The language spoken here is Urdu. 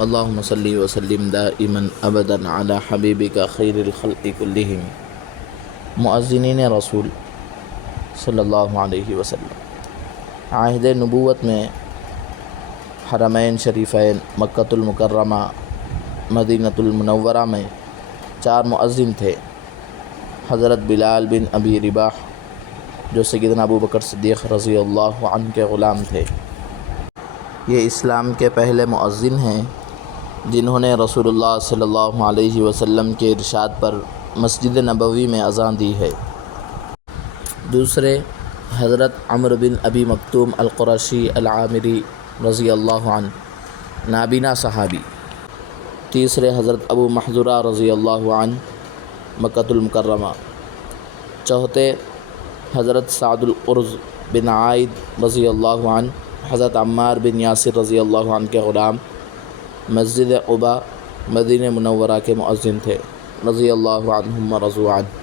اللہم صلی وسلم دائما ابدا علی حبیبک خیر الخلق کلہم۔ مؤذنین رسول صلی اللہ علیہ وسلم عہد نبوت میں حرمین شریفین مکۃ المکرمہ مدینۃ المنورہ میں 4 مؤذن تھے۔ حضرت بلال بن ابی رباح جو سیدنا ابو بکر صدیق رضی اللہ عنہ کے غلام تھے، یہ اسلام کے پہلے مؤذن ہیں جنہوں نے رسول اللہ صلی اللہ علیہ وسلم کے ارشاد پر مسجد نبوی میں اذان دی ہے۔ دوسرے حضرت عمرو بن ابی مکتوم القرشی العامری رضی اللہ عنہ، نابینا صحابی۔ تیسرے حضرت ابو محذورہ رضی اللہ عنہ، مکۃ المکرمہ۔ چوتھے حضرت سعد القرظ بن عائد رضی اللہ عنہ، حضرت عمار بن یاسر رضی اللہ عنہ کے غلام، مسجد قباء مدینہ منورہ کے مؤذن تھے، رضی اللہ عنہم ورضوا عنہ۔